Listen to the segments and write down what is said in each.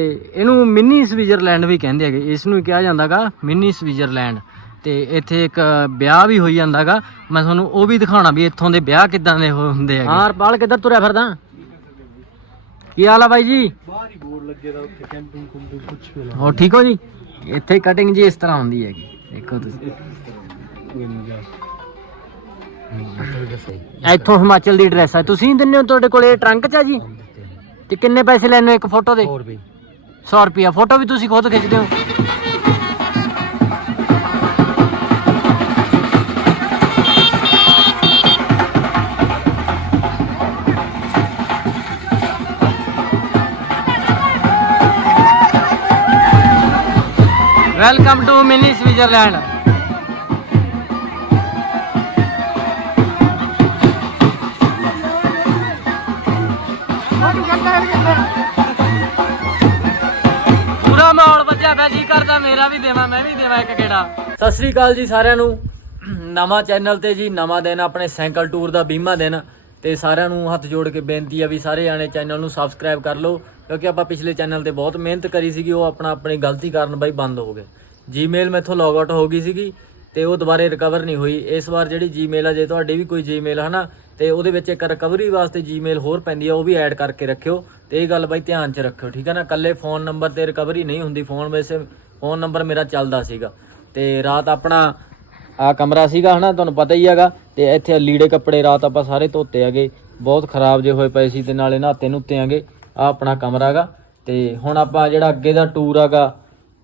ਤੇ ਇਹਨੂੰ mini Switzerland ਵੀ ਕਹਿੰਦੇ ਹੈਗੇ। ਇਸ ਨੂੰ ਕਿਹਾ ਜਾਂਦਾਗਾ ਮਿੰਨੀ ਸਵਿਟਜ਼ਰਲੈਂਡ। ਤੇ ਇੱਥੇ ਇੱਕ ਵਿਆਹ ਵੀ ਹੋਈ ਜਾਂਦਾਗਾ। ਮੈਂ ਤੁਹਾਨੂੰ ਉਹ ਵੀ ਦਿਖਾਉਣਾ ਵੀ ਇੱਥੋਂ ਦੇ ਵਿਆਹ ਕਿਦਾਂ ਦੇ ਹੁੰਦੇ ਹੈਗੇ। ਹਾਂ ਰਪਾਲ ਕਿੱਧਰ ਤੁਰਿਆ ਫਿਰਦਾ? ਕੀ ਹਾਲ ਆ ਬਾਈ ਜੀ? ਬਾਹਰ ਹੀ ਬੋਰਡ ਲੱਗੇ ਦਾ ਉੱਥੇ ਕੈਂਪਿੰਗ ਕੁੰਪਿੰਗ ਕੁਝ ਵੀ ਲਾ ਹੋ ਠੀਕ ਹੋ ਜੀ? ਇੱਥੇ ਕਟਿੰਗ ਜੀ ਇਸ ਤਰ੍ਹਾਂ ਹੁੰਦੀ ਹੈਗੀ। ਦੇਖੋ ਤੁਸੀਂ। ਇੱਥੋਂ ਹਿਮਾਚਲ ਦੀ ਡਰੈਸ ਆ। ਤੁਸੀਂ ਦਿੰਦੇ ਹੋ ਤੁਹਾਡੇ ਕੋਲੇ ਟਰੰਕ ਚ ਆ ਜੀ? ਤੇ ਕਿੰਨੇ ਪੈਸੇ ਲੈਣੇ ਇੱਕ ਫੋਟੋ ਦੇ? ਹੋਰ ਵੀ। 100 ਰੁਪਿਆ ਫੋਟੋ ਵੀ ਤੁਸੀਂ ਖੁਦ ਖਿੱਚਦੇ ਹੋ। ਵੈਲਕਮ ਟੂ ਮਿਨੀ ਸਵਿਟਜ਼ਰਲੈਂਡ ਮਾਹੌਲ ਪਿਆ? ਜੀ ਕਰਦਾ, ਮੇਰਾ ਵੀ ਦੇਵਾਂ, ਮੈਂ ਵੀ ਦੇਵਾਂ ਇੱਕ ਗੇੜਾ ਸਤਿ ਸ੍ਰੀ ਅਕਾਲ ਜੀ ਸਾਰਿਆਂ ਨੂੰ। ਨਵਾਂ ਚੈਨਲ ਤੇ ਜੀ, ਨਵਾਂ ਦਿਨ, ਆਪਣੇ ਸਾਈਕਲ ਟੂਰ ਦਾ ਬੀਮਾ ਦਿਨ। ਤੇ ਸਾਰਿਆਂ ਨੂੰ ਹੱਥ ਜੋੜ ਕੇ ਬੇਨਤੀ ਆ ਵੀ ਸਾਰੇ ਜਾਣੇ ਚੈਨਲ ਨੂੰ ਸਬਸਕ੍ਰਾਈਬ ਕਰ ਲਓ, ਕਿਉਂਕਿ ਆਪਾਂ ਪਿਛਲੇ ਚੈਨਲ ਤੇ ਬਹੁਤ ਮਿਹਨਤ ਕਰੀ ਸੀਗੀ, ਉਹ ਆਪਣਾ ਆਪਣੀ ਗਲਤੀ ਕਾਰਨ ਬਾਈ ਬੰਦ ਹੋ ਗਏ। ਜੀਮੇਲ ਮੈਥੋਂ ਲੌਗ ਆਊਟ ਹੋ ਗਈ ਸੀਗੀ, ਤੇ ਉਹ ਦੁਬਾਰੇ ਰਿਕਵਰ ਨਹੀਂ ਹੋਈ। ਇਸ ਵਾਰ ਜਿਹੜੀ ਜੀਮੇਲ ਆ, ਜੇ ਤੁਹਾਡੀ ਵੀ ਕੋਈ ਜੀਮੇਲ ਹਨਾ ਤੇ ਉਹਦੇ ਵਿੱਚ ਇੱਕ ਰਿਕਵਰੀ ਵਾਸਤੇ ਜੀਮੇਲ ਹੋਰ ਪੈਂਦੀ ਆ, ਉਹ ਵੀ ਐਡ ਕਰਕੇ ਰੱਖਿਓ ਤੇ ਇਹ ਗੱਲ ਬਾਈ ਧਿਆਨ 'ਚ ਰੱਖਿਓ, ਠੀਕ ਹੈ ਨਾ? ਕੱਲੇ ਫੋਨ ਨੰਬਰ ਤੇ ਰਿਕਵਰੀ ਨਹੀਂ ਹੁੰਦੀ ਫੋਨ ਵੈਸੇ ਫੋਨ ਨੰਬਰ ਮੇਰਾ ਚੱਲਦਾ ਸੀਗਾ ਤੇ ਰਾਤ ਆਪਣਾ ਆ ਕਮਰਾ ਸੀਗਾ ਹਨਾ, ਤੁਹਾਨੂੰ ਪਤਾ ਹੀ ਹੈਗਾ ਤੇ ਇੱਥੇ ਲੀੜੇ ਕੱਪੜੇ ਰਾਤ ਆਪਾਂ ਸਾਰੇ ਧੋਤੇ ਹੈਗੇ, ਬਹੁਤ ਖਰਾਬ ਜੇ ਹੋਏ ਪਏ ਸੀ ਤੇ ਨਾਲੇ ਨਹਾਤੇ ਨੁੱਤੇ ਆਂਗੇ ਆ ਆਪਣਾ ਕਮਰਾ ਹੈਗਾ ਤੇ ਹੁਣ ਆਪਾਂ ਜਿਹੜਾ ਅੱਗੇ ਦਾ ਟੂਰ ਹੈਗਾ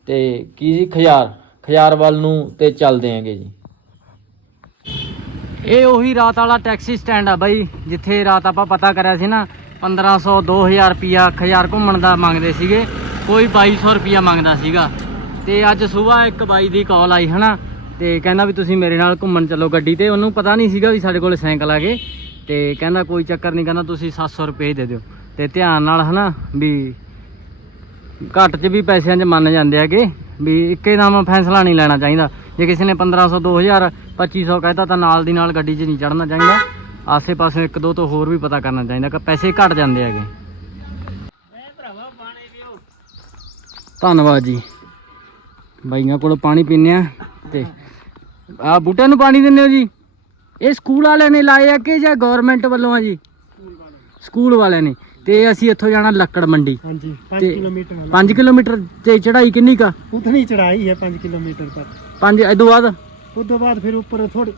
ਤੇ ਕੀ ਜੀ, ਖਿਆਰ ਖਿਆਰ ਵੱਲ ਨੂੰ ਤੇ ਚੱਲਦੇ ਆਂਗੇ ਜੀ। ਇਹ ਉਹੀ ਰਾਤ ਵਾਲਾ ਟੈਕਸੀ ਸਟੈਂਡ ਆ ਬਾਈ, ਜਿੱਥੇ ਰਾਤ ਆਪਾਂ ਪਤਾ ਕਰਿਆ ਸੀ ਨਾ 1500 2000 ਰੁਪਿਆ ਖਿਆਰ ਘੁੰਮਣ ਦਾ ਮੰਗਦੇ ਸੀਗੇ, ਕੋਈ 2200 ਰੁਪਿਆ ਮੰਗਦਾ ਸੀਗਾ। ਤੇ ਅੱਜ ਸਵੇਰ ਇੱਕ ਬਾਈ ਦੀ ਕਾਲ ਆਈ, ਹਨਾ? ਤੇ ਕਹਿੰਦਾ ਵੀ ਤੁਸੀਂ ਮੇਰੇ ਨਾਲ ਘੁੰਮਣ ਚੱਲੋ ਗੱਡੀ ਤੇ, ਉਹਨੂੰ ਪਤਾ ਨਹੀਂ ਸੀਗਾ ਵੀ ਸਾਡੇ ਕੋਲ ਸਾਈਕਲ ਗਏ। ਤੇ ਕਹਿੰਦਾ ਕੋਈ ਚੱਕਰ ਨਹੀਂ, ਕਹਿੰਦਾ ਤੁਸੀਂ 700 ਰੁਪਏ ਦੇ ਦਿਓ। ਤੇ ਧਿਆਨ ਨਾਲ, ਹਨਾ, ਵੀ ਘੱਟ 'ਚ ਵੀ ਪੈਸਿਆਂ 'ਚ ਮੰਨ ਜਾਂਦੇ ਹੈਗੇ। ਵੀ ਇੱਕੇ ਦਮ ਫੈਸਲਾ ਨਹੀਂ ਲੈਣਾ ਚਾਹੀਦਾ। ਜੇ ਕਿਸੇ ਨੇ 1500 2000 2500 ਕਹਿਤਾ ਤਾਂ ਨਾਲ ਦੀ ਨਾਲ ਗੱਡੀ 'ਚ ਨਹੀਂ ਚੜਨਾ ਚਾਹੀਦਾ। ਆਸੇ-ਪਾਸੇ ਇੱਕ, ਦੋ ਤੋਂ ਹੋਰ ਵੀ ਪਤਾ ਕਰਨਾ ਚਾਹੀਦਾ ਕਿ ਪੈਸੇ ਘਟ ਜਾਂਦੇ ਹੈਗੇ। ਧੰਨਵਾਦ ਜੀ। ਬਾਈਆਂ ਕੋਲ ਪਾਣੀ ਪੀਨੇ ਆ ਤੇ ਆ ਬੂਟਿਆਂ ਨੂੰ ਪਾਣੀ ਦਿੰਦੇ ਹੋ ਜੀ? ਇਹ ਸਕੂਲ ਵਾਲਿਆਂ ਨੇ ਲਾਏ ਆ ਕਿ ਜਾਂ ਗਵਰਨਮੈਂਟ ਵੱਲੋਂ ਆ ਜੀ? ਸਕੂਲ ਵਾਲਿਆਂ ਨੇ। ਤੇ ਅਸੀਂ ਇੱਥੋਂ ਜਾਣਾ ਲੱਕੜ ਮੰਡੀ। ਹਾਂਜੀ 5 ਤੇ- ਕਿਲੋਮੀਟਰ 5 ਕਿਲੋਮੀਟਰ ਤੇ ਚੜਾਈ ਕਿੰਨੀ ਕਾ ਉਤਨੀ ਚੜਾਈ ਹੈ 5 ਕਿਲੋਮੀਟਰ ਤੱਕ। 5 ਇਦੋਂ ਬਾਅਦ? ਉਸ ਤੋਂ ਬਾਅਦ ਫਿਰ ਉੱਪਰ ਥੋੜੀ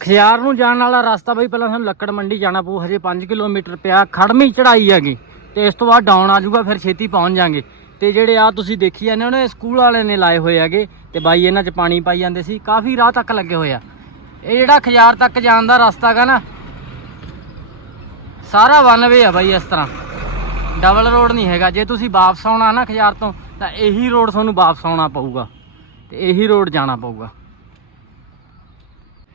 ਖਿਆਰ ਨੂੰ ਜਾਣ ਵਾਲਾ ਰਸਤਾ ਬਈ ਪਹਿਲਾਂ ਸਾਨੂੰ ਲੱਕੜ ਮੰਡੀ ਜਾਣਾ ਪਊ ਹਜੇ 5 ਕਿਲੋਮੀਟਰ ਪਿਆ ਖੜਮੀ ਚੜਾਈ ਹੈਗੀ। ਤੇ ਇਸ ਤੋਂ ਬਾਅਦ ਡਾਊਨ ਆ ਜਾਊਗਾ ਫਿਰ ਛੇਤੀ ਪਹੁੰਚ ਜਾਾਂਗੇ। ਤੇ ਜਿਹੜੇ ਆ ਤੁਸੀਂ ਦੇਖੀ ਜਾਂਦੇ ਹੋ ਨਾ ਇਹ ਸਕੂਲ ਵਾਲਿਆਂ ਨੇ ਲਾਏ ਹੋਏ ਹੈਗੇ। ਤੇ ਬਾਈ ਇਹਨਾਂ 'ਚ ਪਾਣੀ ਪਾਈ ਜਾਂਦੇ ਸੀ ਕਾਫੀ ਰਾਹ ਤੱਕ ਲੱਗੇ ਹੋਏ ਆ। ਇਹ ਜਿਹੜਾ ਖਿਆਰ ਤੱਕ ਜਾਣ ਦਾ ਰਸਤਾ ਗਾ ਨਾ ਸਾਰਾ ਵਨ ਵੇ ਆ ਬਾਈ ਇਸ ਤਰ੍ਹਾਂ। ਡਬਲ ਰੋਡ ਨਹੀਂ ਹੈਗਾ। ਜੇ ਤੁਸੀਂ ਵਾਪਸ ਆਉਣਾ ਨਾ ਖਜ਼ਾਰ ਤੋਂ, ਤਾਂ ਇਹੀ ਰੋਡ ਤੁਹਾਨੂੰ ਵਾਪਸ ਆਉਣਾ ਪਊਗਾ। ਤੇ ਇਹੀ ਰੋਡ ਜਾਣਾ ਪਊਗਾ।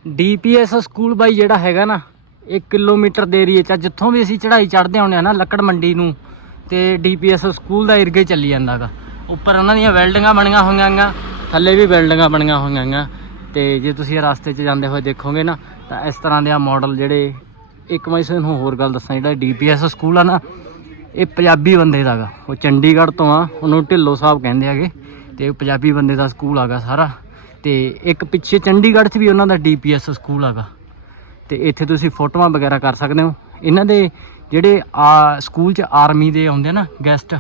ਡੀਪੀਐਸ ਸਕੂਲ ਬਾਈ ਜਿਹੜਾ ਹੈਗਾ ਨਾ 1 ਕਿਲੋਮੀਟਰ ਦੇ ਏਰੀਏ ਚ ਜਿੱਥੋਂ ਵੀ ਅਸੀਂ ਚੜ੍ਹਾਈ ਚੜ੍ਹਦੇ ਆਉਂਦੇ ਆ ਨਾ ਲੱਕੜ ਮੰਡੀ ਨੂੰ, ਤੇ ਡੀਪੀਐਸ ਸਕੂਲ ਦਾ ਇਰਗੇ ਚੱਲੀ ਜਾਂਦਾਗਾ ਉੱਪਰ ਉਹਨਾਂ ਦੀਆਂ ਵੈਲਡਿੰਗਾਂ ਬਣੀਆਂ ਹੋਈਆਂ ਗਾ, ਥੱਲੇ ਵੀ ਵੈਲਡਿੰਗਾਂ ਬਣੀਆਂ ਹੋਈਆਂ ਗਾ। ਤੇ ਜੇ ਤੁਸੀਂ ਰਸਤੇ 'ਚ ਜਾਂਦੇ ਹੋਏ ਦੇਖੋਗੇ ਨਾ, ਤਾਂ ਇਸ ਤਰ੍ਹਾਂ ਦੇ ਆ ਮਾਡਲ ਜਿਹੜੇ ਇੱਕ ਮੈਂ ਤੁਹਾਨੂੰ ਹੋਰ ਗੱਲ ਦੱਸਾਂ, ਜਿਹੜਾ ਡੀਪੀਐਸ ਸਕੂਲ ਆ ਨਾ, ਇਹ ਪੰਜਾਬੀ ਬੰਦੇ ਦਾਗਾ ਉਹ ਚੰਡੀਗੜ੍ਹ ਤੋਂ ਆ, ਉਹਨੂੰ ਢਿੱਲੋਂ ਸਾਹਿਬ ਕਹਿੰਦੇ ਹੈਗੇ। ਤੇ ਉਹ ਪੰਜਾਬੀ ਬੰਦੇ ਦਾ ਸਕੂਲ ਆਗਾ ਸਾਰਾ। ਤੇ ਇੱਕ ਪਿੱਛੇ ਚੰਡੀਗੜ੍ਹ 'ਚ ਵੀ ਉਹਨਾਂ ਦਾ ਡੀਪੀਐਸ ਸਕੂਲ ਆਗਾ ਤੇ ਇੱਥੇ ਤੁਸੀਂ ਫੋਟੋਆਂ ਵਗੈਰਾ ਕਰ ਸਕਦੇ ਹੋ। ਇਹਨਾਂ ਦੇ ਜਿਹੜੇ ਆ, ਸਕੂਲ 'ਚ ਆਰਮੀ ਦੇ ਆਉਂਦੇ ਨਾ, ਗੈਸਟ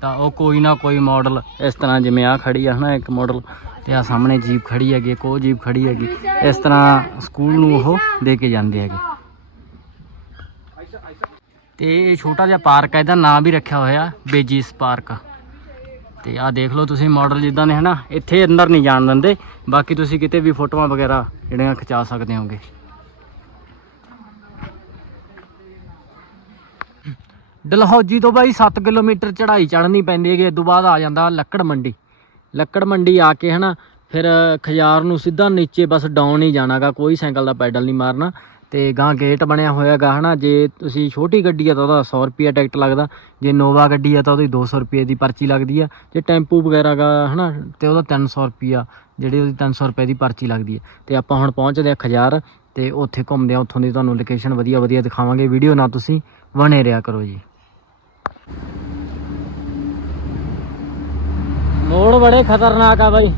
ਤਾਂ ਉਹ ਕੋਈ ਨਾ ਕੋਈ ਮਾਡਲ ਇਸ ਤਰ੍ਹਾਂ ਜਿਵੇਂ ਆ ਖੜੀ ਆ ਹਨਾ, ਇੱਕ ਮਾਡਲ ਤੇ ਆ ਸਾਹਮਣੇ ਜੀਪ ਖੜੀ ਹੈਗੀ, ਇੱਕ ਉਹ ਜੀਪ ਖੜੀ ਹੈਗੀ। ਇਸ ਤਰ੍ਹਾਂ ਸਕੂਲ ਨੂੰ ਉਹ ਦੇ ਕੇ ਜਾਂਦੇ ਹੈਗੇ। ਤੇ ਇਹ ਛੋਟਾ ਜਿਹਾ ਪਾਰਕ ਹੈ ਇਹਦਾ ਨਾਮ ਵੀ ਰੱਖਿਆ ਹੋਇਆ, ਬੇਜੀਸ ਪਾਰਕ। ਤੇ ਆ ਦੇਖ ਲਓ ਤੁਸੀਂ ਮਾਡਲ ਜਿੱਦਾਂ ਦੇ ਹਨਾ, ਇੱਥੇ ਅੰਦਰ ਨਹੀਂ ਜਾਣ ਦਿੰਦੇ, ਬਾਕੀ ਤੁਸੀਂ ਕਿਤੇ ਵੀ ਫੋਟੋਆਂ ਵਗੈਰਾ ਜਿਹੜੀਆਂ ਖਿਚਾ ਸਕਦੇ ਹੋਗੇ। ਡਲਹੌਜੀ ਤੋਂ ਬਾਈ 7 ਕਿਲੋਮੀਟਰ ਚੜ੍ਹਾਈ ਚੜ੍ਹਨੀ ਪੈਂਦੀ ਹੈਗੀ ਇਸ ਤੋਂ ਬਾਅਦ ਆ ਜਾਂਦਾ ਲੱਕੜ ਮੰਡੀ। ਲੱਕੜ ਮੰਡੀ ਆ ਕੇ ਹਨਾ, ਫਿਰ ਖਜਾਰ ਨੂੰ ਸਿੱਧਾ ਨੀਚੇ ਬਸ ਡਾਊਨ ਹੀ ਜਾਣਾਗਾ, ਕੋਈ ਸਾਈਕਲ ਦਾ ਪੈਡਲ ਨਹੀਂ ਮਾਰਨਾ। ਤੇ ਗਾਂ ਗੇਟ ਬਣਿਆ ਹੋਇਆਗਾ ਹਨਾ, ਜੇ ਤੁਸੀਂ ਛੋਟੀ ਗੱਡੀ ਆ ਤਾਂ ਉਹਦਾ 100 ਰੁਪਿਆ ਟਿਕਟ ਲੱਗਦਾ, ਜੇ ਨੋਵਾ ਗੱਡੀ ਆ ਤਾਂ ਉਹਦੀ 200 ਰੁਪਏ ਦੀ ਪਰਚੀ ਲੱਗਦੀ ਆ। ਜੇ ਟੈਂਪੂ ਵਗੈਰਾ ਗਾ ਹਨਾ, ਤੇ ਉਹਦਾ 300 ਰੁਪਿਆ ਜਿਹੜੀ ਉਹਦੀ 300 ਰੁਪਏ ਦੀ ਪਰਚੀ ਲੱਗਦੀ ਹੈ ਤੇ ਆਪਾਂ ਹੁਣ ਪਹੁੰਚਦੇ ਆ ਖਜਾਰ, ਤੇ ਉੱਥੇ ਘੁੰਮਦੇ ਆ, ਉੱਥੋਂ ਦੀ ਤੁਹਾਨੂੰ ਲੋਕੇਸ਼ਨ ਵਧੀਆ ਵਧੀਆ ਦਿਖਾਵਾਂਗੇ। ਵੀਡੀਓ ਨਾਲ ਤੁਸੀਂ, ਬਣੇ ਰਿਹਾ ਕਰੋ ਜੀ। ਮੋੜ ਬੜੇ ਖਤਰਨਾਕ ਆ ਬਾਈ।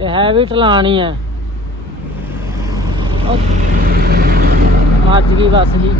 ਇਹ ਹੈ ਵੀ ਢਲਾਣ ਹੀ ਹੈ ਮੱਚ ਗਈ ਬਸ ਜੀ।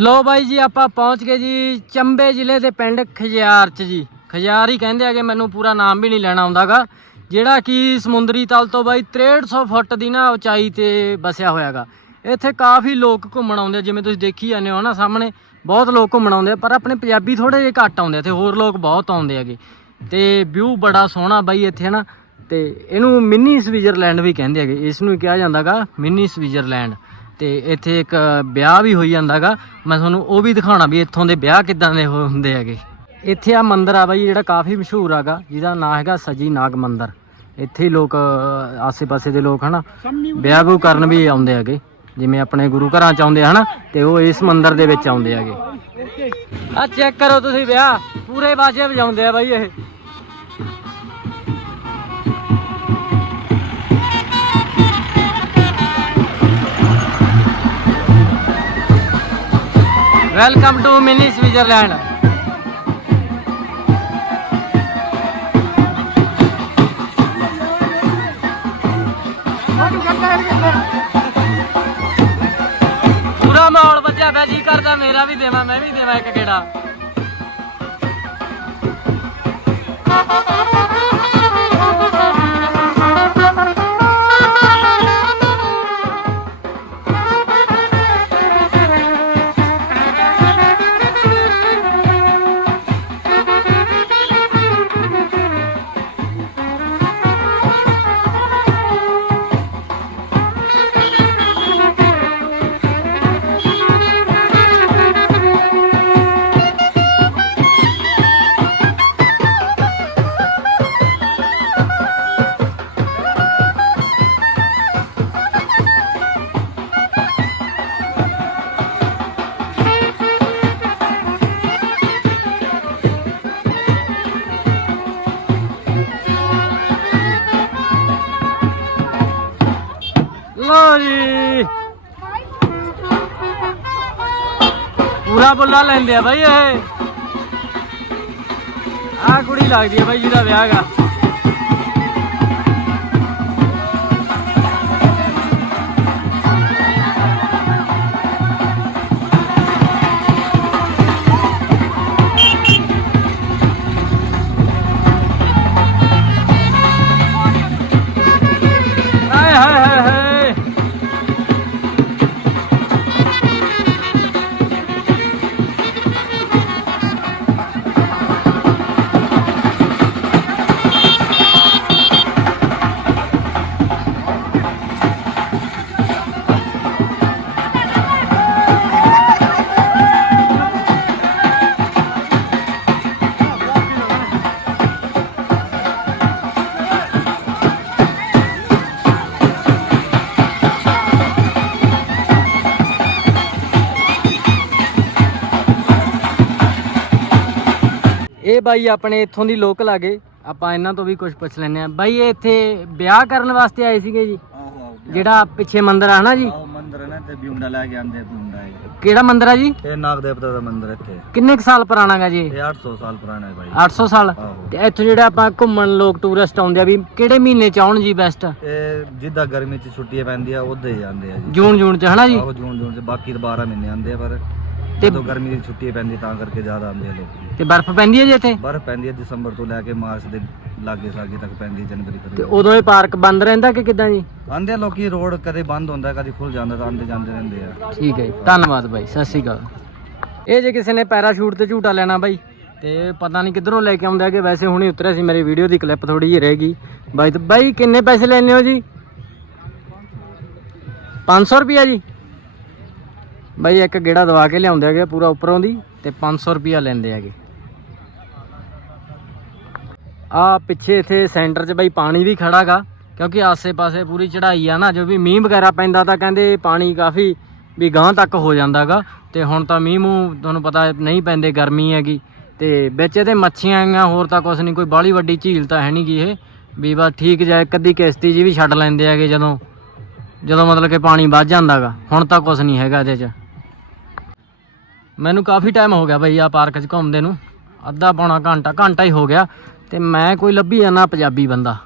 ਲੋ ਬਾਈ ਜੀ ਆਪਾਂ ਪਹੁੰਚ ਗਏ ਜੀ ਚੰਬੇ ਜ਼ਿਲ੍ਹੇ ਦੇ ਪਿੰਡ ਖਜਿਆਰ ਚ ਜੀ। ਖਜਿਆਰ ਹੀ ਕਹਿੰਦੇ ਆਗੇ ਮੈਨੂੰ ਪੂਰਾ ਨਾਮ ਵੀ ਨਹੀਂ ਲੈਣਾ ਆਉਂਦਾਗਾ। ਜਿਹੜਾ ਕਿ ਸਮੁੰਦਰੀ ਤਲ ਤੋਂ ਬਾਈ 6300 ਫੁੱਟ ਦੀ ਨਾ ਉਚਾਈ ਤੇ ਵਸਿਆ ਹੋਇਆਗਾ। ਇੱਥੇ ਕਾਫੀ ਲੋਕ ਘੁੰਮਣ ਆਉਂਦੇ ਆ, ਜਿਵੇਂ ਤੁਸੀਂ ਦੇਖੀ ਜਾਂਦੇ ਹੋ ਨਾ ਸਾਹਮਣੇ ਬਹੁਤ ਲੋਕ ਘੁੰਮਣ ਆਉਂਦੇ ਆ ਪਰ ਆਪਣੇ ਪੰਜਾਬੀ ਥੋੜੇ ਜਿਹੇ ਘੱਟ ਆਉਂਦੇ ਆ। ਤੇ ਹੋਰ ਲੋਕ ਬਹੁਤ ਆਉਂਦੇ ਹੈਗੇ। ਤੇ ਵਿਊ ਬੜਾ ਸੋਹਣਾ ਬਾਈ ਇੱਥੇ ਹਨਾ। ਤੇ ਇਹਨੂੰ ਮਿੰਨੀ ਸਵਿਟਜ਼ਰਲੈਂਡ ਵੀ ਕਹਿੰਦੇ ਹੈਗੇ। ਇਸ ਨੂੰ ਹੀ ਕਿਹਾ ਜਾਂਦਾਗਾ ਮਿੰਨੀ ਸਵਿਟਜ਼ਰਲੈਂਡ ਤੇ ਇੱਥੇ ਇੱਕ ਵਿਆਹ ਵੀ ਹੋਈ ਜਾਂਦਾਗਾ। ਮੈਂ ਤੁਹਾਨੂੰ ਉਹ ਵੀ ਦਿਖਾਉਣਾ ਵੀ ਇੱਥੋਂ ਦੇ ਵਿਆਹ ਕਿੱਦਾਂ ਦੇ ਹੁੰਦੇ ਹੈਗੇ। ਇੱਥੇ ਆ ਮੰਦਿਰ ਆ ਬਾਈ, ਜਿਹੜਾ ਕਾਫੀ ਮਸ਼ਹੂਰ ਹੈਗਾ ਜਿਹਦਾ ਨਾਮ ਹੈਗਾ ਸਜੀ ਨਾਗ ਮੰਦਿਰ। ਇੱਥੇ ਹੀ ਲੋਕ, ਆਸੇ-ਪਾਸੇ ਦੇ ਲੋਕ ਹਨਾ, ਵਿਆਹ ਵਿਊਹ ਕਰਨ ਵੀ ਆਉਂਦੇ ਹੈਗੇ। ਜਿਵੇਂ ਆਪਣੇ ਗੁਰੂ ਘਰਾਂ ਚ ਆਉਂਦੇ ਹਨਾ, ਤੇ ਉਹ ਇਸ ਮੰਦਿਰ ਦੇ ਵਿੱਚ ਆਉਂਦੇ ਹੈਗੇ। ਆ ਚੈੱਕ ਕਰੋ ਤੁਸੀਂ ਵਿਆਹ, ਪੂਰੇ ਬਾਜੇ ਵਜਾਉਂਦੇ ਆ ਬਾਈ ਇਹ। ਵੈਲਕਮ ਟੂ ਮਿਨੀ ਸਵਿਟਜ਼ਰਲੈਂਡ ਪੂਰਾ ਮਾਹੌਲ ਬੱਜਿਆ ਪਿਆ ਜੀ ਕਰਦਾ ਮੇਰਾ ਵੀ ਦੇਵਾਂ, ਮੈਂ ਵੀ ਦੇਵਾਂ ਇੱਕ ਗੇੜਾ ਪੂਰਾ ਬੁੱਲਾ ਲੈਂਦੇ ਆ ਬਾਈ ਇਹ। ਆ ਕੁੜੀ ਲੱਗਦੀ ਆ ਬਾਈ ਜਿਹਦਾ ਵਿਆਹ ਹੈਗਾ। ਹਾਏ ਹਾਏ ਹਾਏ। ਇਹ ਬਾਈ ਆਪਣੇ ਇੱਥੋਂ ਦੀ ਲੋਕਲ ਆ ਗਏ। ਆਪਾਂ ਇਹਨਾਂ ਤੋਂ ਵੀ ਕੁਝ ਪੁੱਛ ਲੈਂਦੇ ਆ ਬਾਈ ਇਹ ਇੱਥੇ ਵਿਆਹ ਕਰਨ ਵਾਸਤੇ ਆਏ ਸੀਗੇ ਜੀ? ਜਿਹੜਾ ਪਿੱਛੇ ਮੰਦਿਰ ਆ ਨਾ ਜੀ? ਮੰਦਿਰ ਹੈ ਨਾ ਤੇ ਬਿਉਂਡਾ ਲੈ ਕੇ ਆਂਦੇ ਬਿਉਂਡਾ ਕਿਹੜਾ ਮੰਦਿਰ ਆ ਜੀ? ਇਹ ਨਾਗ ਦੇਵਤਾ ਦਾ ਮੰਦਿਰ ਇੱਥੇ। ਕਿੰਨੇ ਕੁ ਸਾਲ ਪੁਰਾਣਾ ਗਾ ਜੀ? ਇਹ? ਇਹ 800 ਸਾਲ ਪੁਰਾਣਾ ਹੈ ਭਾਈ 800 ਸਾਲ? ਤੇ ਇੱਥੇ ਜਿਹੜਾ ਆਪਾਂ ਘੁੰਮਣ ਲੋਕ ਟੂਰਿਸਟ ਆਉਂਦੇ ਆ ਵੀ ਕਿਹੜੇ ਮਹੀਨੇ ਚ ਆਉਣ ਜੀ ਬੈਸਟ ਇਹ ਜਿੱਦਾਂ ਗਰਮੀ ਚ ਛੁੱਟੀਆਂ ਪੈਂਦੀਆਂ ਉਦੋਂ ਹੀ ਆਂਦੇ ਆ ਜੀ। ਜੂਨ ਜੂਨ ਚ ਹਨਾ ਜੀ? ਆਹੋ ਜੂਨ ਜੂਨ ਚ ਬਾਕੀ ਤਾਂ 12 ਮਹੀਨੇ ਆਂਦੇ ਆ ਪਰ ਤੇ- ਜਦੋਂ ਗਰਮੀ ਦੀ ਛੁੱਟੀ ਪੈਂਦੀ ਤਾਂ ਕਰਕੇ ਜ਼ਿਆਦਾ ਆਂਦੇ ਆ ਲੋਕੀ। ਤੇ ਬਰਫ਼ ਪੈਂਦੀ ਹੈ ਜੀ ਇੱਥੇ? ਬਰਫ਼ ਪੈਂਦੀ ਹੈ ਦਸੰਬਰ ਤੋਂ ਲੈ ਕੇ ਮਾਰਚ ਦੇ ਲਾਗੇ ਸਾਗੇ ਤੱਕ ਪੈਂਦੀ ਹੈ ਜਨਵਰੀ ਤੇ ਉਦੋਂ ਇਹ ਪਾਰਕ ਬੰਦ ਰਹਿੰਦਾ ਕਿ ਕਿਦਾਂ ਜੀ? ਆਂਦੇ ਲੋਕੀ ਰੋਡ ਕਦੇ ਬੰਦ ਹੁੰਦਾ ਕਦੇ ਖੁੱਲ ਜਾਂਦਾ ਤਾਂ ਆਂਦੇ ਜਾਂਦੇ ਰਹਿੰਦੇ ਆ। ਠੀਕ ਹੈ ਜੀ ਧੰਨਵਾਦ ਬਾਈ ਸਤਿ ਸ਼੍ਰੀ ਅਕਾਲ। ਇਹ ਜੇ ਕਿਸੇ ਨੇ ਪੈਰਾਸ਼ੂਟ ਤੇ ਝੂਟਾ ਲੈਣਾ ਬਾਈ ਤੇ ਪਤਾ ਨਹੀਂ ਕਿੱਧਰੋਂ ਲੈ ਕੇ ਆਉਂਦਾ ਕਿ ਵੈਸੇ ਹੁਣੇ ਉਤਰਿਆ ਸੀ ਮੇਰੀ ਵੀਡੀਓ ਦੀ ਕਲਿੱਪ ਥੋੜੀ ਜਿਹੀ ਰਹਿ ਗਈ। ਬਾਈ ਤੇ ਬਾਈ ਕਿੰਨੇ ਪੈਸੇ ਲੈਣੇ ਹੋ ਜੀ? 500 ਰੁਪਿਆ ਜੀ। ਬਾਈ, ਇੱਕ ਗੇੜਾ ਦਵਾ ਕੇ ਲਿਆਉਂਦੇ ਹੈਗੇ ਪੂਰਾ ਉੱਪਰੋਂ ਦੀ ਤੇ 500 ਰੁਪਿਆ ਲੈਂਦੇ ਹੈਗੇ। ਆ ਪਿੱਛੇ ਇਥੇ ਸੈਂਟਰ 'ਚ ਬਾਈ ਪਾਣੀ ਵੀ ਖੜਾਗਾ ਕਿਉਂਕਿ ਆਸੇ-ਪਾਸੇ ਪੂਰੀ ਚੜ੍ਹਾਈ ਆ ਨਾ, ਜੋ ਵੀ ਮੀਂਹ ਵਗੈਰਾ ਪੈਂਦਾ ਤਾਂ ਕਹਿੰਦੇ ਪਾਣੀ ਕਾਫੀ ਵੀ ਗਾਂ ਤੱਕ ਹੋ ਜਾਂਦਾਗਾ ਤੇ ਹੁਣ ਤਾਂ ਮੀਂਹ ਮੂੰਹ ਤੁਹਾਨੂੰ ਪਤਾ ਨਹੀਂ ਪੈਂਦੇ, ਗਰਮੀ ਹੈਗੀ। ਤੇ ਵਿੱਚ ਇਹਦੇ ਮੱਛੀਆਂ ਆਈਆਂ ਹੋਰ ਤਾਂ ਕੁਛ ਨਹੀਂ, ਕੋਈ ਬਾਹਲੀ ਵੱਡੀ ਝੀਲ ਤਾਂ ਹੈ ਨਹੀਂਗੀ ਇਹ, ਵੀ ਬਸ ਠੀਕ ਜਾਏ ਕਦੀ ਕਿਸ਼ਤੀ ਜੀ ਵੀ ਛੱਡ ਲੈਂਦੇ ਹੈਗੇ ਜਦੋਂ ਜਦੋਂ ਮਤਲਬ ਕਿ ਪਾਣੀ ਵੱਧ ਜਾਂਦਾਗਾ ਹੁਣ ਤਾਂ ਕੁਛ ਨਹੀਂ ਹੈਗਾ ਇਹਦੇ 'ਚ। ਮੈਨੂੰ ਕਾਫੀ ਟਾਈਮ ਹੋ ਗਿਆ ਬਈ ਆ ਪਾਰਕ 'ਚ ਘੁੰਮਦੇ ਨੂੰ। ਅੱਧਾ ਪੌਣਾ ਘੰਟਾ ਘੰਟਾ ਹੀ ਹੋ ਗਿਆ ਤੇ ਮੈਂ ਕੋਈ ਲੱਭੀ ਜਾਂਦਾ ਪੰਜਾਬੀ ਬੰਦਾ।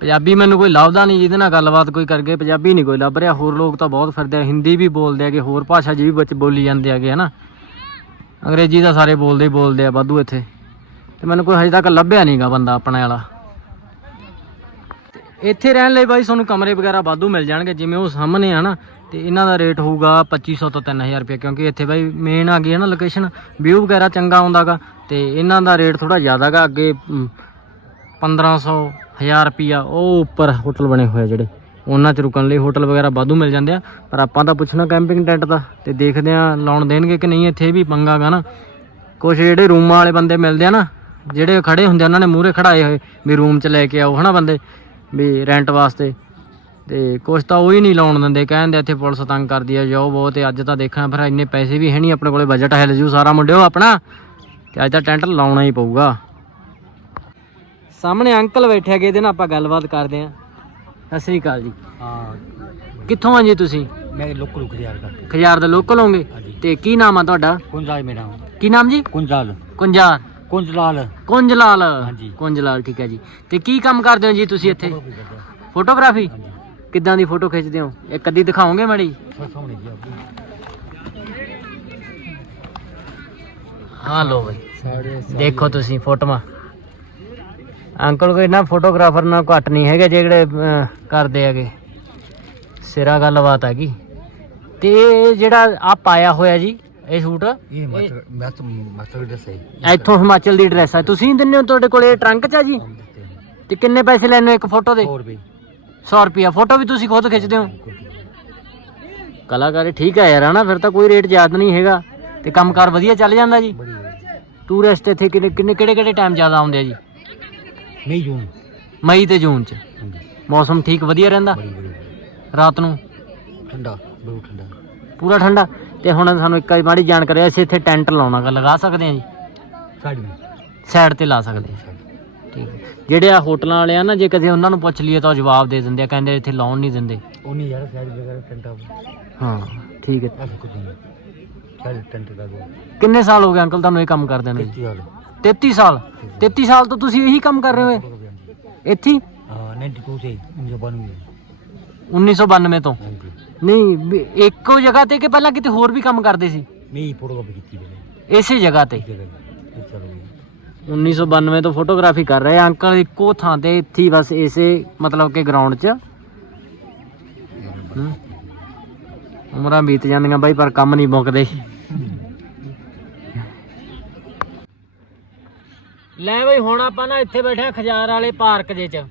ਪੰਜਾਬੀ ਮੈਨੂੰ ਕੋਈ ਲੱਭਦਾ ਨਹੀਂ ਜਿਹਦੇ ਨਾਲ ਗੱਲਬਾਤ ਕੋਈ ਕਰਕੇ ਪੰਜਾਬੀ ਨਹੀਂ ਕੋਈ ਲੱਭ ਰਿਹਾ। ਹੋਰ ਲੋਕ ਤਾਂ ਬਹੁਤ ਫਿਰਦੇ ਆ, ਹਿੰਦੀ ਵੀ ਬੋਲਦੇ ਆਗੇ ਹੋਰ ਭਾਸ਼ਾ ਜੀ ਵੀ ਵਿੱਚ ਬੋਲੀ ਜਾਂਦੇ ਆਗੇ ਹਨਾ ਅੰਗਰੇਜ਼ੀ ਤਾਂ ਸਾਰੇ ਬੋਲਦੇ ਹੀ ਬੋਲਦੇ ਆ, ਵਾਧੂ ਇੱਥੇ। ਤੇ ਮੈਨੂੰ ਕੋਈ ਹਜੇ ਤੱਕ ਲੱਭਿਆ ਨਹੀਂਗਾ ਬੰਦਾ ਆਪਣੇ ਵਾਲਾ। ਇੱਥੇ ਰਹਿਣ ਲਈ ਬਾਈ ਤੁਹਾਨੂੰ ਕਮਰੇ ਵਗੈਰਾ ਵਾਧੂ ਮਿਲ ਜਾਣਗੇ ਜਿਵੇਂ ਉਹ ਸਾਹਮਣੇ ਆ ਨਾ ਤੇ ਇਹਨਾਂ ਦਾ ਰੇਟ ਹੋਊਗਾ 2500 ਤੋਂ 3000 ਰੁਪਏ ਕਿਉਂਕਿ ਇੱਥੇ ਬਾਈ ਮੇਨ ਆ ਗਈ ਹੈ ਨਾ ਲੋਕੇਸ਼ਨ ਵਿਊ ਵਗੈਰਾ ਚੰਗਾ ਆਉਂਦਾਗਾ ਤੇ ਇਹਨਾਂ ਦਾ ਰੇਟ ਥੋੜਾ ਜ਼ਿਆਦਾਗਾ ਅੱਗੇ ਮ, 1500 1000 ਰੁਪਿਆ ਉਹ ਉੱਪਰ ਹੋਟਲ ਬਣੇ ਹੋਏ ਆ ਜਿਹੜੇ ਉਹਨਾਂ 'ਚ ਰੁਕਣ ਲਈ ਹੋਟਲ ਵਗੈਰਾ ਵਾਧੂ ਮਿਲ ਜਾਂਦੇ ਆ ਪਰ ਆਪਾਂ ਤਾਂ ਪੁੱਛਣਾ ਕੈਂਪਿੰਗ ਟੈਂਟ ਦਾ ਤੇ ਦੇਖਦੇ ਆ ਲਾਉਣ ਦੇਣਗੇ ਕਿ ਨਹੀਂ ਇੱਥੇ ਵੀ ਪੰਗਾਗਾ ਨਾ। ਕੁਝ ਜਿਹੜੇ ਰੂਮਾਂ ਵਾਲੇ ਬੰਦੇ ਮਿਲਦੇ ਆ ਨਾ ਜਿਹੜੇ ਖੜੇ ਹੁੰਦੇ ਆ, ਉਹਨਾਂ ਨੇ ਮੂਹਰੇ ਖੜਾਏ ਹੋਏ ਵੀ ਰੂਮ 'ਚ ਲੈ ਕੇ ਆਓ ਹਨਾ ਬੰਦੇ? ਵੀ ਰੈਂਟ ਵਾਸਤੇ। ਤੇ ਕੁਝ ਤਾਂ ਉਹ ਹੀ ਨਹੀਂ ਲਾਉਣ ਦਿੰਦੇ ਕਹਿੰਦੇ ਇੱਥੇ ਪੁਲਿਸ ਤੰਗ ਕਰਦੀ ਆ ਜੋ ਬਹੁਤ ਤੇ ਅੱਜ ਤਾਂ ਦੇਖਣਾ ਫਿਰ ਇੰਨੇ ਪੈਸੇ ਵੀ ਹੈ ਨਹੀਂ ਆਪਣੇ ਕੋਲੇ ਬਜਟ ਹਿੱਲ ਜੂ ਸਾਰਾ ਮੁੰਡਿਓ ਆਪਣਾ। ਤੇ ਅੱਜ ਤਾਂ ਟੈਂਟ ਲਾਉਣਾ ਹੀ ਪਊਗਾ। ਸਾਹਮਣੇ ਅੰਕਲ ਬੈਠੇ ਹੈਗੇ ਇਹਦੇ ਨਾਲ ਆਪਾਂ ਗੱਲਬਾਤ ਕਰਦੇ ਆਂ ਸਤਿ ਸ੍ਰੀ ਅਕਾਲ ਜੀ। ਹਾਂ। ਕਿੱਥੋਂ ਆ ਜੀ ਤੁਸੀਂ? ਮੈਂ ਲੋਕਲ ਖਿਆਰ ਦਾ। ਖਿਆਰ ਦਾ ਲੋਕਲ ਹੋਗੇ? ਤੇ ਕੀ ਨਾਮ ਆ ਤੁਹਾਡਾ? ਕੁੰਜਾਲ ਮੇਰਾ। ਕੀ ਨਾਮ ਜੀ? ਕੁੰਜਾਲ। ਕੁੰਜਾਰ ਕੁੰਜ ਲਾਲ ਹਾਂਜੀ। ਕੁੰਜ ਠੀਕ ਹੈ ਜੀ। ਤੇ ਕੀ ਕੰਮ ਕਰਦੇ ਹੋ ਜੀ ਤੁਸੀਂ ਇੱਥੇ? ਫੋਟੋਗ੍ਰਾਫੀ ਕਿੱਦਾਂ ਦੀ ਫੋਟੋ ਖਿੱਚਦੇ ਹੋ? ਇੱਕ ਅੱਧੀ ਦਿਖਾਓਗੇ ਮੜੀ? ਹਾਂ ਲੋ ਬਈ। ਦੇਖੋ ਤੁਸੀਂ ਫੋਟੋਆਂ। ਅੰਕਲ ਕੋਈ ਨਾ ਫੋਟੋਗ੍ਰਾਫਰ ਨਾਲ ਘੱਟ ਨਹੀਂ ਹੈਗੇ ਜਿਹੜੇ ਕਰਦੇ ਹੈਗੇ। ਸਿਰਾ ਗੱਲਬਾਤ ਹੈਗੀ। ਤੇ ਜਿਹੜਾ ਆ ਪਾਇਆ ਹੋਇਆ ਜੀ ਇਹ ਸੂਟ? ਇਹ ਮੈਂ ਤਾਂ ਮਸਟਰ ਡਰੈਸ ਹੈ ਇੱਥੋਂ ਹਿਮਾਚਲ ਦੀ ਡਰੈਸ ਹੈ ਤੁਸੀਂ ਦਿੰਨੇ ਹੋ ਤੁਹਾਡੇ ਕੋਲ ਟਰੰਕ ਚ ਆ ਜੀ? ਤੇ ਕਿੰਨੇ ਪੈਸੇ ਲੈਣੇ ਇੱਕ ਫੋਟੋ ਦੇ? 100 ਰੁਪਏ 100 ਰੁਪਿਆ ਫੋਟੋ ਵੀ ਤੁਸੀਂ ਖੁਦ ਖਿੱਚਦੇ ਹੋ? ਕਲਾਕਾਰੀ ਠੀਕ ਹੈ ਯਾਰ ਹਨਾ? ਫਿਰ ਤਾਂ ਕੋਈ ਰੇਟ ਜ਼ਿਆਦਾ ਨਹੀਂ ਹੈਗਾ। ਤੇ ਕੰਮਕਾਰ ਵਧੀਆ ਚੱਲ ਜਾਂਦਾ ਜੀ। ਟੂਰਿਸਟ ਇੱਥੇ ਕਿੰਨੇ ਕਿਹੜੇ ਕਿਹੜੇ ਟਾਈਮ ਜ਼ਿਆਦਾ ਆਉਂਦੇ ਆ ਜੀ? ਮਈ ਜੂਨ। ਮਈ ਤੇ ਜੂਨ ਚ। ਮੌਸਮ ਠੀਕ ਵਧੀਆ ਰਹਿੰਦਾ? ਰਾਤ ਨੂੰ? ਠੰਡਾ ਬਹੁਤ ਠੰਡਾ। ਪੂਰਾ ਠੰਡਾ। ਤੇ ਹੁਣ ਸਾਨੂੰ ਇੱਕ ਵਾਰੀ ਮਾੜੀ ਜਾਣ ਕਰਿਆ ਅਸੀਂ ਇੱਥੇ ਟੈਂਟ ਲਾਉਣਾਗਾ ਲਗਾ ਸਕਦੇ ਆ ਜੀ? ਸਾਈਡ ਸਾਈਡ ਤੇ ਲਾ ਸਕਦੇ ਆ ਠੀਕ ਜਿਹੜੇ ਆ ਹੋਟਲਾਂ ਵਾਲੇ ਆ ਨਾ ਜੇ ਕਦੇ ਉਹਨਾਂ ਨੂੰ ਪੁੱਛ ਲਈਏ ਤਾਂ ਜਵਾਬ ਦੇ ਦਿੰਦੇ ਆ ਕਹਿੰਦੇ ਇੱਥੇ ਲਾਉਣ ਨਹੀਂ ਦਿੰਦੇ। ਉਹ ਨਹੀਂ ਯਾਰ ਸਾਈਡ ਵਗੈਰਾ ਟੈਂਟਾਂ ਹਾਂ ਠੀਕ ਹੈ। ਸਾਈਡ ਟੈਂਟ ਦਾ ਕਿੰਨੇ ਸਾਲ ਹੋ ਗਏ ਅੰਕਲ ਤੁਹਾਨੂੰ ਇਹ ਕੰਮ ਕਰਦੇ ਨੂੰ 33 ਸਾਲ। 33 ਸਾਲ? ਤੋਂ ਤੁਸੀਂ ਇਹੀ ਕੰਮ ਕਰ ਰਹੇ ਹੋ ਇੱਥੇ ਹਾਂ? 92 ਸੇ 1992 1992 ਤੋਂ। ਨਹੀਂ ਇੱਕੋ ਜਗ੍ਹਾ ਤੇ ਕਿ ਪਹਿਲਾਂ ਕਿਤੇ ਹੋਰ ਵੀ ਕੰਮ ਕਰਦੇ ਸੀ? ਨਹੀਂ ਫੋਟੋਕਾਪੀ ਕੀਤੀ ਬਲੇ ਇਸੇ ਜਗ੍ਹਾ ਤੇ? 1992 ਤੋਂ ਫੋਟੋਗ੍ਰਾਫੀ ਕਰ ਰਹੇ ਅੰਕਲ ਇੱਕੋ ਥਾਂ ਤੇ ਇੱਥੇ ਬਸ ਇਸੇ ਮਤਲਬ ਕਿ ਗਰਾਊਂਡ 'ਚ। ਉਮਰਾਂ ਬੀਤ ਜਾਂਦੀਆਂ ਬਾਈ ਪਰ ਕੰਮ ਨਹੀਂ ਮੁੱਕਦੇ। ਲੈ ਬਈ ਹੁਣ ਆਪਾਂ ਨਾ ਇੱਥੇ ਬੈਠੇ ਖਜਾਰ ਵਾਲੇ ਪਾਰਕ ਦੇ 'ਚ।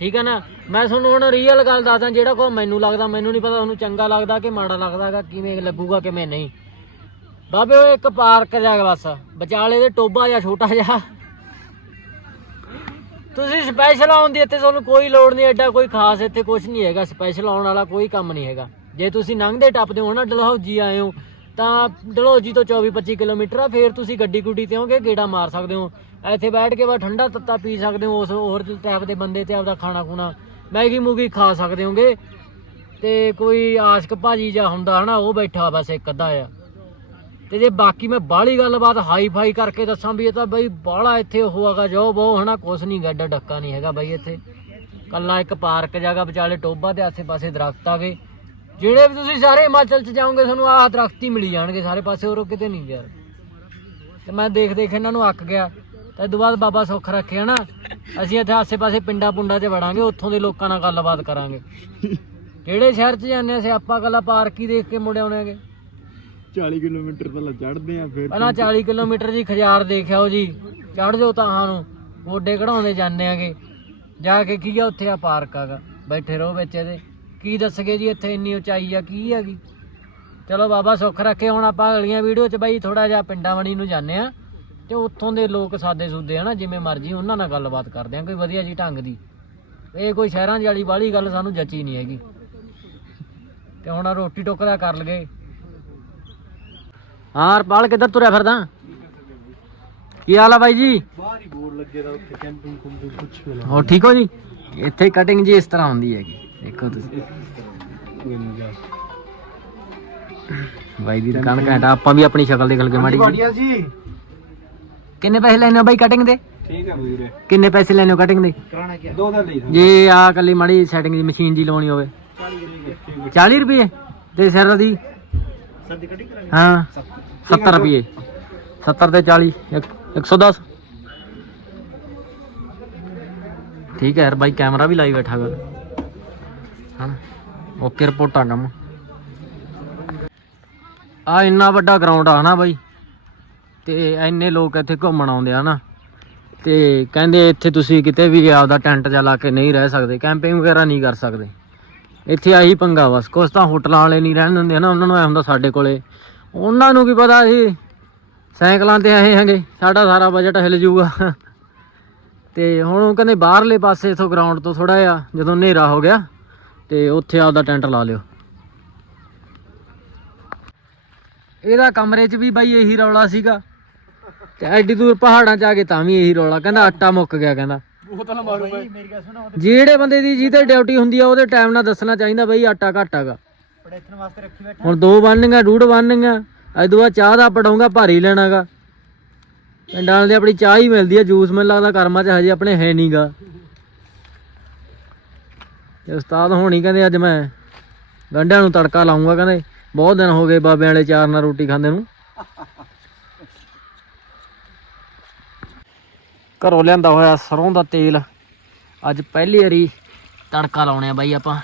ਠੀਕ ਹੈ ਨਾ? ਮੈਂ ਤੁਹਾਨੂੰ ਹੁਣ ਰੀਅਲ ਗੱਲ ਦੱਸਦਾ, ਜਿਹੜਾ ਕੋ ਮੈਨੂੰ ਲੱਗਦਾ, ਮੈਨੂੰ ਨਹੀਂ ਪਤਾ ਤੁਹਾਨੂੰ ਚੰਗਾ ਲੱਗਦਾ ਕਿ ਮਾੜਾ ਲੱਗਦਾਗਾ ਕਿਵੇਂ ਲੱਗੂਗਾ, ਕਿਵੇਂ ਨਹੀਂ। ਬਾਬੇ, ਉਹ ਇੱਕ ਪਾਰਕ ਜਾ ਬਸ, ਵਿਚਾਲੇ ਦੇ ਟੋਬਾ ਜਾਂ ਛੋਟਾ ਜਿਹਾ। ਤੁਸੀਂ ਸਪੈਸ਼ਲ ਆਉਣ ਦੀ ਇੱਥੇ ਤੁਹਾਨੂੰ ਕੋਈ ਲੋੜ ਨਹੀਂ, ਐਡਾ ਕੋਈ ਖਾਸ ਇੱਥੇ ਕੁਝ ਨਹੀਂ ਹੈਗਾ ਸਪੈਸ਼ਲ ਆਉਣ ਵਾਲਾ ਕੋਈ ਕੰਮ ਨਹੀਂ ਹੈਗਾ। ਜੇ ਤੁਸੀਂ ਲੰਘਦੇ ਟੱਪਦੇ ਹੋ ਨਾ, ਡਲਹੌਜੀ ਆਏ ਹੋ, ਤਾਂ ਡਲਹੌਜੀ ਤੋਂ 24 25 ਕਿਲੋਮੀਟਰ ਆ, ਫੇਰ ਤੁਸੀਂ ਗੱਡੀ ਗੁੱਡੀ ਤੇ ਹੋਗੇ ਗੇੜਾ ਮਾਰ ਸਕਦੇ ਹੋ। ਇੱਥੇ ਬੈਠ ਕੇ ਬਾ ਠੰਡਾ ਤੱਤਾ ਪੀ ਸਕਦੇ ਹੋ, ਉਸ ਹੋਰ ਟਾਈਪ ਦੇ ਬੰਦੇ ਤੇ ਆਪਦਾ ਖਾਣਾ ਖੂਣਾ, ਮੈਗੀ ਮੂਗੀ ਖਾ ਸਕਦੇ ਹੋਗੇ। ਤੇ ਕੋਈ ਆਸ਼ਕ ਭਾਜੀ ਜਾਂ ਹੁੰਦਾ ਹਨਾ, ਉਹ ਬੈਠਾ ਬਸ ਇੱਕ ਅੱਧਾ ਆ ਤੇ ਜੇ ਬਾਕੀ ਮੈਂ ਬਾਹਲੀ ਗੱਲਬਾਤ ਹਾਈ ਫਾਈ ਕਰਕੇ ਦੱਸਾਂ ਵੀ ਇਹ ਤਾਂ ਬਈ ਬਾਹਲਾ ਇੱਥੇ ਉਹ ਹੈਗਾ, ਜੋ ਬਹੁ ਹਨਾ, ਕੁਛ ਨਹੀਂ ਗੱਡਾ ਡੱਕਾ ਨਹੀਂ ਹੈਗਾ ਬਈ ਇੱਥੇ। ਕੱਲਾ ਇੱਕ ਪਾਰਕ ਜਗ੍ਹਾ ਵਿਚਾਲੇ ਟੋਬਾ ਤੇ ਆਸੇ-ਪਾਸੇ ਦਰਖਤ ਆ ਗਏ। ਜਿਹੜੇ ਵੀ ਤੁਸੀਂ ਸਾਰੇ ਹਿਮਾਚਲ ਚ ਜਾਓਗੇ, ਤੁਹਾਨੂੰ ਆਹ ਦਰਖਤ ਹੀ ਮਿਲੀ ਜਾਣਗੇ ਸਾਰੇ ਪਾਸੇ, ਹੋਰ ਕਿਤੇ ਨਹੀਂ ਯਾਰ। ਤੇ ਮੈਂ ਦੇਖ ਦੇਖ ਇਹਨਾਂ ਨੂੰ ਅੱਕ ਗਿਆ। ਤੇ ਤੋਂ ਬਾਅਦ ਬਾਬਾ ਸੁੱਖ ਰੱਖਿਆ ਨਾ ਅਸੀਂ ਇੱਥੇ ਆਸੇ-ਪਾਸੇ ਪਿੰਡਾਂ ਪੁੰਡਾਂ 'ਚ ਵੜਾਂਗੇ ਉੱਥੋਂ ਦੇ ਲੋਕਾਂ ਨਾਲ ਗੱਲਬਾਤ ਕਰਾਂਗੇ। ਜਿਹੜੇ ਸ਼ਹਿਰ 'ਚ ਜਾਂਦੇ ਅਸੀਂ? ਆਪਾਂ ਕੱਲਾ ਪਾਰਕ ਹੀ ਦੇਖ ਕੇ ਮੁੜ ਆਉਣੇ ਆਗੇ 40 ਕਿਲੋਮੀਟਰ ਪਹਿਲਾਂ ਚੜਦੇ ਆ ਫਿਰ ਪਹਿਲਾਂ 40 ਕਿਲੋਮੀਟਰ ਦੀ ਖਜਾਰ ਦੇਖਿਓ ਜੀ। ਚੜ ਜਾਓ ਤਾਂ ਨੂੰ ਗੋਡੇ ਕਢਾਉਂਦੇ ਜਾਂਦੇ ਆਗੇ। ਜਾ ਕੇ ਕੀ ਆ ਉੱਥੇ ਆ ਪਾਰਕ ਆਗਾ ਬੈਠੇ ਰਹੋ ਵਿੱਚ ਇਹਦੇ। ਕੀ ਦੱਸਗੇ ਜੀ ਇੱਥੇ ਇੰਨੀ ਉਚਾਈ ਆ ਕੀ ਹੈਗੀ? ਚਲੋ ਬਾਬਾ ਸੁੱਖ ਰੱਖੇ ਹੁਣ ਆਪਾਂ ਅਗਲੀਆਂ ਵੀਡੀਓ 'ਚ ਬਾਈ ਥੋੜਾ ਜਿਹਾ ਪਿੰਡਾਂ ਵਣੀ ਨੂੰ ਜਾਂਦੇ ਆ। ਤੇ ਉੱਥੋਂ ਦੇ ਲੋਕ ਸਾਦੇ ਸੁਦੇ ਆ ਨਾ ਜਿਵੇਂ ਮਰਜ਼ੀ ਉਹਨਾਂ ਨਾਲ ਗੱਲਬਾਤ ਕਰਦੇ ਆ ਕੋਈ ਵਧੀਆ ਜੀ ਢੰਗ ਦੀ। ਇਹ ਕੋਈ ਸ਼ਹਿਰਾਂ 'ਚ ਵਾਲੀ ਗੱਲ ਸਾਨੂੰ ਜੱਚੀ ਨਹੀਂ ਹੈਗੀ। ਤੇ ਹੁਣ ਰੋਟੀ ਟੁੱਕ ਦਾ ਕਰ ਲਗੇ। ਹਾਂ ਰਪਾਲ ਕਿੱਧਰ ਤੁਰਿਆ ਫਿਰਦਾ? ਕੀ ਹਾਲ ਆ ਬਾਈ ਜੀ? ਬਾਹਰ ਹੀ ਬੋਰਡ ਲੱਗੇ ਦਾ ਉੱਥੇ ਕੈਂਪਿੰਗ ਕੁੰਪਿੰਗ ਵੀ ਹੋ ਠੀਕ ਹੋ ਜੀ? ਇੱਥੇ ਕਟਿੰਗ ਜੀ ਇਸ ਤਰ੍ਹਾਂ ਹੁੰਦੀ ਹੈਗੀ। ਦੇਖੋ ਤੁਸੀਂ। ਬਾਈ ਦੀ ਦੁਕਾਨ ਘੰਟਾ ਆਪਾਂ ਵੀ ਆਪਣੀ ਸ਼ਕਲ ਦੇਖ ਲਗੇ ਮਾੜੀ ਜੀ। ਕਿੰਨੇ ਪੈਸੇ ਲੈਣੇ ਹੋ ਬਾਈ ਕਟਿੰਗ ਦੇ? ਠੀਕ ਹੈ ਵੀਰੇ। ਕਿੰਨੇ ਪੈਸੇ ਲੈਣੇ ਹੋ ਕਟਿੰਗ ਦੇ? ਕਰਾਣਾ ਕੀ ਦੋ ਦਾ ਲਈ ਜੇ ਆ ਕੱਲੀ ਮਾੜੀ ਸੈਟਿੰਗ ਦੀ ਮਸ਼ੀਨ ਜੀ ਲਵਾਉਣੀ ਹੋਵੇ। 40 ਰੁਪਏ ਤੇ ਸਿਰ ਦੀ? ਸਰਦੀ ਕਟਿੰਗ ਕਰਾਣੀ ਹਾਂ। 70 ਰੁਪਏ। 70 ਤੇ 40 ਇੱਕ- 110 ਠੀਕ ਹੈ ਯਾਰ ਬਾਈ ਕੈਮਰਾ ਵੀ ਲਾਈ ਬੈਠਾ ਗਾ। ਹਾਂ ਓਕੇ ਰਿਪੋਰਟਾਂ ਕੰਮ। ਆ ਇੰਨਾ ਵੱਡਾ ਗਰਾਊਂਡ ਆ ਨਾ ਬਾਈ? ਤੇ ਇੰਨੇ ਲੋਕ ਇੱਥੇ ਘੁੰਮਣ ਆਉਂਦੇ ਆ ਨਾ, ਤੇ ਕਹਿੰਦੇ ਇੱਥੇ ਤੁਸੀਂ ਕਿਤੇ ਵੀ ਆਪਦਾ ਟੈਂਟ ਜਾ ਲਾ ਕੇ ਨਹੀਂ ਰਹਿ ਸਕਦੇ, ਕੈਂਪਿੰਗ ਵਗੈਰਾ ਨਹੀਂ ਕਰ ਸਕਦੇ। ਇੱਥੇ ਆਹੀ ਪੰਗਾ ਬਸ, ਕੁਛ ਤਾਂ ਹੋਟਲਾਂ ਵਾਲੇ ਨਹੀਂ ਰਹਿਣ ਦਿੰਦੇ ਨਾ, ਉਹਨਾਂ ਨੂੰ ਐ ਹੁੰਦਾ ਸਾਡੇ ਕੋਲੇ। ਉਹਨਾਂ ਨੂੰ ਕੀ ਪਤਾ ਸੀ ਸਾਈਕਲਾਂ ਤੇ ਆਏ ਹੈਗੇ, ਸਾਡਾ ਸਾਰਾ ਬਜਟ ਹਿਲ ਜਾਊਗਾ। ਤੇ ਹੁਣ ਉਹ ਕਹਿੰਦੇ ਬਾਹਰਲੇ ਪਾਸੇ ਇਥੋਂ ਗਰਾਊਂਡ ਤੋਂ ਥੋੜਾ ਜਿਹਾ, ਜਦੋਂ ਹਨੇਰਾ ਹੋ ਗਿਆ, ਤੇ ਉੱਥੇ ਆਪਦਾ ਟੈਂਟ ਲਾ ਲਿਓ। ਇਹਦਾ ਕਮਰੇ 'ਚ ਵੀ ਬਾਈ ਇਹੀ ਰੌਲਾ ਸੀਗਾ। ਤੇ ਐਡੀ ਦੂਰ ਪਹਾੜਾਂ 'ਚ ਆ ਕੇ ਤਾਂ ਵੀ ਇਹੀ ਰੌਲਾ ਕਹਿੰਦਾ ਆਟਾ ਮੁੱਕ ਗਿਆ ਕਹਿੰਦਾ। ਬੋਤਲ ਮਾਰੂ ਮੈਂ। ਜਿਹੜੇ ਬੰਦੇ ਦੀ ਜਿਹਦੇ ਡਿਊਟੀ ਹੁੰਦੀ ਆ ਉਹਦੇ ਟਾਈਮ ਨਾਲ ਦੱਸਣਾ ਚਾਹੀਦਾ ਬਈ ਆਟਾ ਘੱਟ ਹੈਗਾ। ਪੜੇਥਣ ਵਾਸਤੇ ਰੱਖੀ ਬੈਠਾ। ਹੁਣ ਦੋ ਬਣਨੀਆਂ ਡੂੜ ਤੋਂ ਬਾਅਦ ਚਾਹ ਦਾ ਪੜਾਉਂਗਾ ਭਾਰੀ ਲੈਣਾਗਾ ਪਿੰਡਾਂ ਦੇ ਆਪਣੀ ਚਾਹ ਹੀ ਮਿਲਦੀ ਆ ਜੂਸ ਮੈਨੂੰ ਲੱਗਦਾ ਕਰਮਾਂ 'ਚ ਹਜੇ ਆਪਣੇ ਹੈ ਨਹੀਂਗਾ ਤੇ ਉਸਤਾਦ ਹੋਣੀ ਕਹਿੰਦੇ ਅੱਜ ਮੈਂ ਗੰਢਿਆਂ ਨੂੰ ਤੜਕਾ ਲਾਉਂਗਾ ਕਹਿੰਦੇ ਬਹੁਤ ਦਿਨ ਹੋ ਗਏ ਬਾਬਿਆਂ ਵਾਲੇ ਚਾਰ ਨਾਲ ਰੋਟੀ ਖਾਂਦੇ ਨੂੰ। ਘਰੋਂ ਲਿਆਂਦਾ ਹੋਇਆ ਸਰੋਂ ਦਾ ਤੇਲ। ਅੱਜ ਪਹਿਲੀ ਵਾਰੀ ਤੜਕਾ ਲਾਉਣੇ ਆ ਬਾਈ ਆਪਾਂ।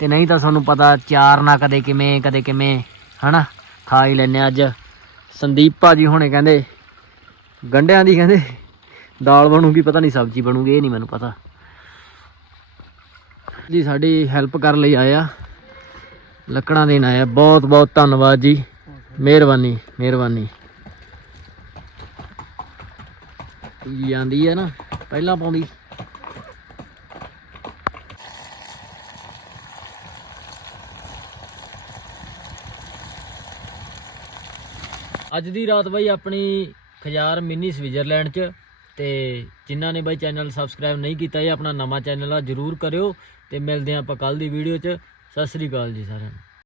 ਤੇ ਨਹੀਂ ਤਾਂ ਤੁਹਾਨੂੰ ਪਤਾ ਚਾਰ ਨਾ ਕਦੇ ਕਿਵੇਂ ਕਦੇ ਕਿਵੇਂ, ਹਨਾ? ਖਾ ਹੀ ਲੈਨੇ ਅੱਜ। ਸੰਦੀਪ ਭਾਜੀ ਹੁਣੇ ਕਹਿੰਦੇ, ਗੰਡਿਆਂ ਦੀ ਕਹਿੰਦੇ, ਦਾਲ ਬਣੂਗੀ, ਪਤਾ ਨਹੀਂ ਸਬਜ਼ੀ ਬਣੂਗੀ, ਇਹ ਨਹੀਂ ਮੈਨੂੰ ਪਤਾ। ਜੀ, ਸਾਡੀ ਹੈਲਪ ਕਰਨ ਲਈ ਆਇਆ ਲੱਕੜਾਂ ਦੇਣ ਆਇਆ ਬਹੁਤ ਬਹੁਤ ਧੰਨਵਾਦ ਜੀ। ਮਿਹਰਬਾਨੀ ਮਿਹਰਬਾਨੀ। ਜਾਂਦੀ ਹੈ ਨਾ, ਪਹਿਲਾਂ ਪਾਉਂਦੀ। ਅੱਜ ਦੀ ਰਾਤ ਬਾਈ ਆਪਣੀ ਖਜਾਰ ਮਿੰਨੀ ਸਵਿਟਜ਼ਰਲੈਂਡ ਚ, ਤੇ ਜਿਨ੍ਹਾਂ ਨੇ ਬਾਈ ਚੈਨਲ ਸਬਸਕ੍ਰਾਈਬ ਨਹੀਂ ਕੀਤਾ, ਇਹ ਆਪਣਾ ਨਵਾਂ ਚੈਨਲ ਆ, ਜਰੂਰ ਕਰਿਓ, ਤੇ ਮਿਲਦੇ ਹਾਂ ਆਪਾਂ ਕੱਲ ਦੀ ਵੀਡੀਓ ਚ। ਸਤਿ ਸ੍ਰੀ ਅਕਾਲ ਜੀ ਸਾਰਿਆਂ ਨੂੰ।